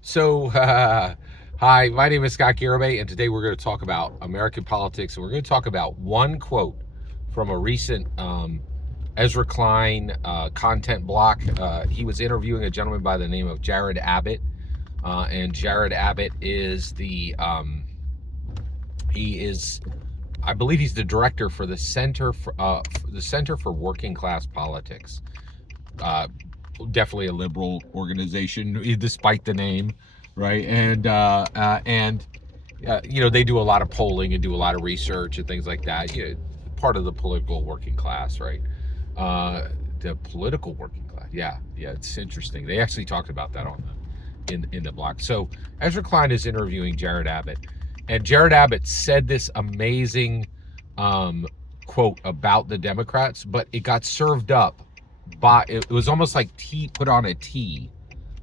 So, hi, my name is Scott Garibay, and today we're going to talk about American politics, and we're going to talk about one quote from a recent Ezra Klein content block. He was interviewing a gentleman by the name of Jared Abbott, and Jared Abbott is he is, I believe, he's the director for the Center for Working Class Politics. Uh, Definitely a liberal organization, despite the name, right? And they do a lot of polling and do a lot of research and things like that. Part of the political working class, right? The political working class, yeah. It's interesting. They actually talked about that on in the block. So Ezra Klein is interviewing Jared Abbott, and Jared Abbott said this amazing quote about the Democrats, but it got served up by, it was almost like tea put on a tea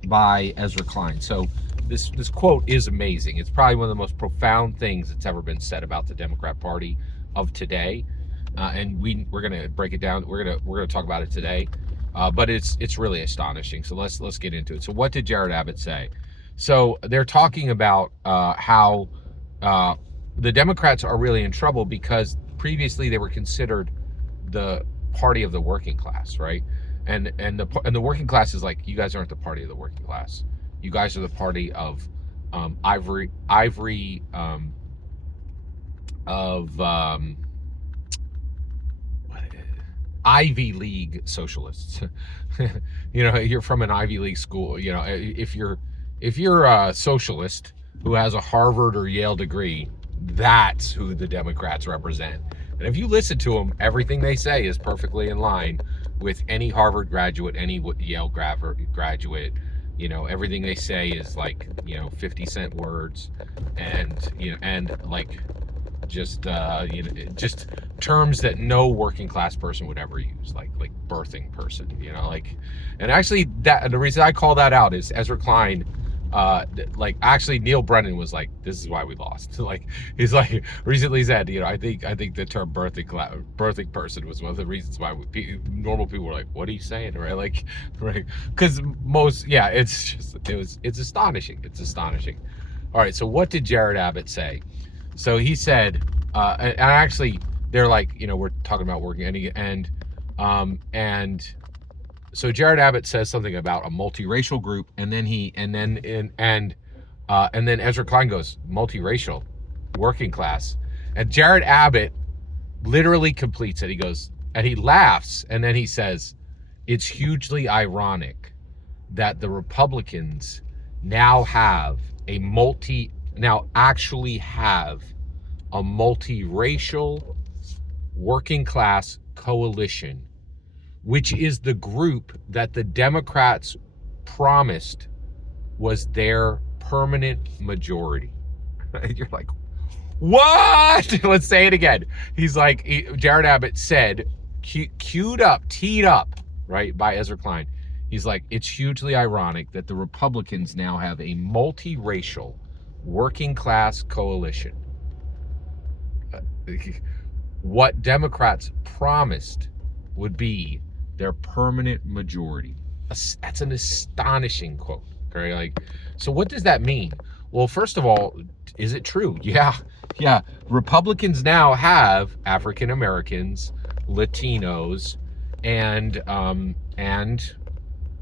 by Ezra Klein. So this quote is amazing. It's probably one of the most profound things that's ever been said about the Democrat Party of today, and we're gonna break it down. We're gonna talk about it today, but it's really astonishing. So let's get into it. So what did Jared Abbott say? So they're talking about how the Democrats are really in trouble because previously they were considered the party of the working class, right? And the working class is like, you guys aren't the party of the working class. You guys are the party of Ivy League socialists. You're from an Ivy League school. If you're a socialist who has a Harvard or Yale degree, that's who the Democrats represent. And if you listen to them, everything they say is perfectly in line with any Harvard graduate, any Yale graduate. Everything they say is like 50-cent words, and like just just terms that no working class person would ever use, like birthing person, and actually that the reason I call that out is Ezra Klein. Actually Neil Brennan was like, this is why we lost. Like, he's like recently said, I think the term birthing person was one of the reasons why normal people were like, what are you saying, right? Right, because it's astonishing. All right, so what did Jared Abbott say? So he said, and actually they're like, we're talking about working, and so Jared Abbott says something about a multiracial group, and then Ezra Klein goes, multiracial, working class, and Jared Abbott literally completes it. He goes, and he laughs, and then he says, it's hugely ironic that the Republicans now actually have a multiracial working class coalition, which is the group that the Democrats promised was their permanent majority. You're like, what? Let's say it again. He's like, Jared Abbott said, teed up, right, by Ezra Klein. He's like, it's hugely ironic that the Republicans now have a multiracial working class coalition. What Democrats promised would be their permanent majority. That's an astonishing quote. Okay, so what does that mean? Well, first of all, is it true? Yeah. Republicans now have African Americans, Latinos, and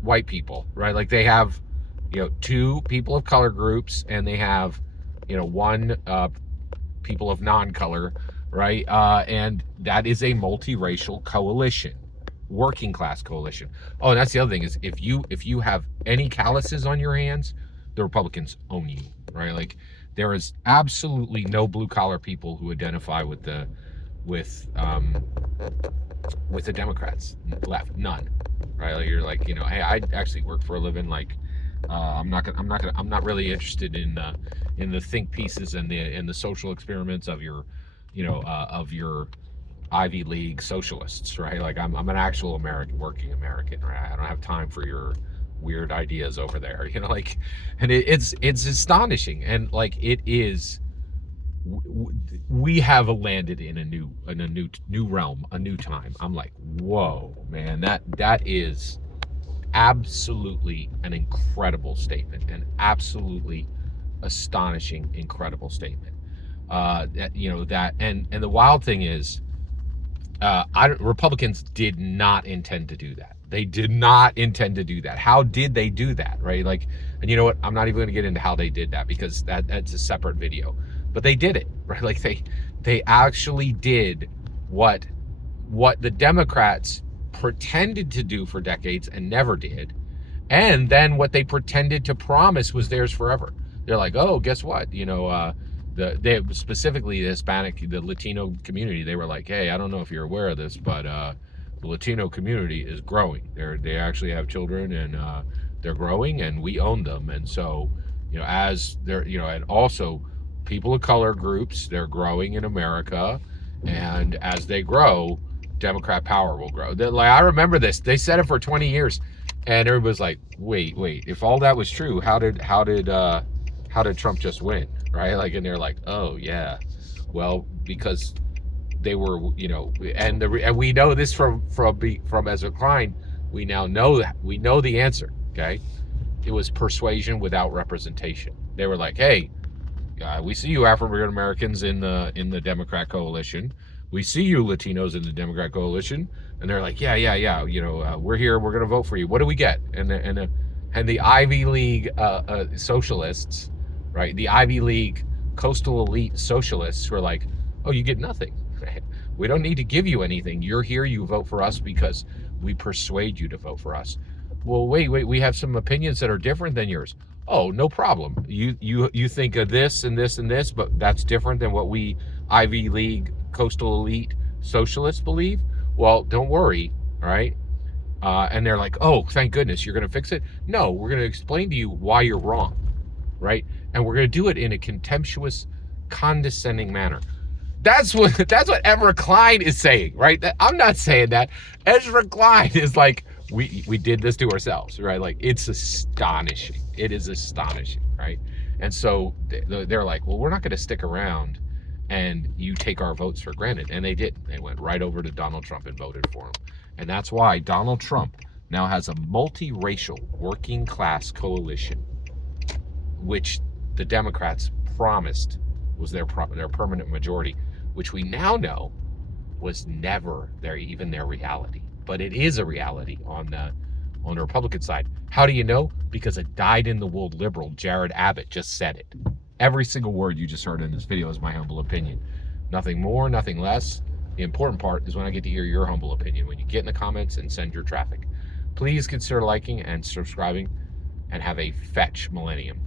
white people, right? Like, they have two people of color groups, and they have one people of non-color, right? And that is a multiracial coalition, working class coalition. Oh, and that's the other thing is, if you have any calluses on your hands, the Republicans own you, right? Like, there is absolutely no blue collar people who identify with the Democrats left, none, right? Like, you're like, hey, I actually work for a living. Like, I'm not really interested in the think pieces and the social experiments of your Ivy League socialists, right? Like, I'm an actual working American, right? I don't have time for your weird ideas over there, and it's astonishing, and like, it is. We have landed in a new realm, a new time. I'm like, whoa, man, that is absolutely an incredible statement, an absolutely astonishing, incredible statement. And the wild thing is, Republicans did not intend to do that. They did not intend to do that. How did they do that, right? Like, and you know what? I'm not even going to get into how they did that because that's a separate video. But they did it, right? Like they actually did what the Democrats pretended to do for decades and never did, and then what they pretended to promise was theirs forever. They're like, oh, guess what? They specifically the Hispanic, the Latino community. They were like, hey, I don't know if you're aware of this, but the Latino community is growing. They actually have children, and they're growing, and we own them. And so, as they're, and also people of color groups, they're growing in America, and as they grow, Democrat power will grow. Like, I remember this. They said it for 20 years, and everybody's like, wait. If all that was true, how did Trump just win, right? Like, and they're like, oh yeah, well, because they were, and we know this from Ezra Klein. We now know that we know the answer. Okay, it was persuasion without representation. They were like, hey, we see you African Americans in the Democrat coalition. We see you Latinos in the Democrat coalition, and they're like, yeah. We're here. We're gonna vote for you. What do we get? And the Ivy League socialists, right? The Ivy League coastal elite socialists were like, oh, you get nothing. We don't need to give you anything. You're here. You vote for us because we persuade you to vote for us. Well, wait. We have some opinions that are different than yours. Oh, no problem. You think of this and this and this, but that's different than what we Ivy League coastal elite socialists believe. Well, don't worry, all right? And they're like, oh, thank goodness, you're going to fix it? No, we're going to explain to you why you're wrong, right? And we're going to do it in a contemptuous, condescending manner. That's what Ezra Klein is saying, right? I'm not saying that. Ezra Klein is like, we did this to ourselves, right? Like, it's astonishing. It is astonishing, right? And so they're like, well, we're not going to stick around and you take our votes for granted. And they did. They went right over to Donald Trump and voted for him. And that's why Donald Trump now has a multiracial working class coalition, which the Democrats promised was their permanent majority, which we now know was never their reality. But it is a reality on the Republican side. How do you know? Because a dyed-in-the-wool liberal, Jared Abbott, just said it. Every single word you just heard in this video is my humble opinion. Nothing more, nothing less. The important part is when I get to hear your humble opinion, when you get in the comments and send your traffic. Please consider liking and subscribing, and have a fetch millennium.